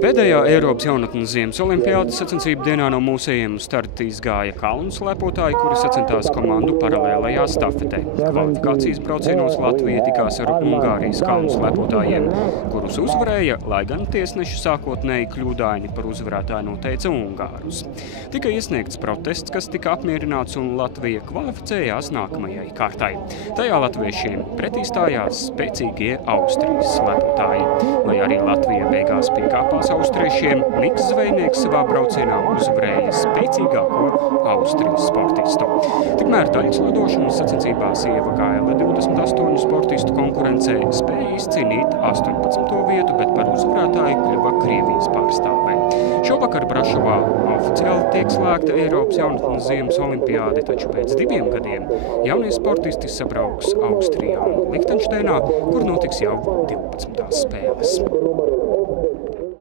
Pēdējā Eiropas jaunatnes ziemas olimpiādes sacensību dienā no mūsējiem uz starta izgāja kalnu slēpotāji, kuri sacentās komandu paralēlajā stafetē. Kvalifikācijas braucienos Latvija tikās ar Ungārijas kalnu slēpotājiem, kurus uzvarēja, lai gan tiesneši sākotnēji kļūdaini par uzvarētāju noteica ungārus. Tika iesniegts protests, kas tika apmierināts, un Latvija kvalificējās nākamajai kārtai. Tajā latviešiem pretī stājās spēcīgie Austrijas slēpotāji. Lai arī Latvija beigās piekāpās austriešiem, Niks Zvejnieks savā braucienā uzvarēja spēcīgāko Austrijas sportistu. Tikmēr daļslidošanas sacensībās Ieva Gaile 28 sportistu konkurencē spēja izcīnīt 18. vietu, bet par uzvarētāju kļuva Krievijas pārstāvē. Šovakar Brašovā oficiāli tiek slēgta Eiropas jaunatnes ziemas olimpiāde, taču pēc 2 gadiem jaunie sportisti sabrauks Austrijā un Lihtenšteinā, kur notiks jau 12. spēles.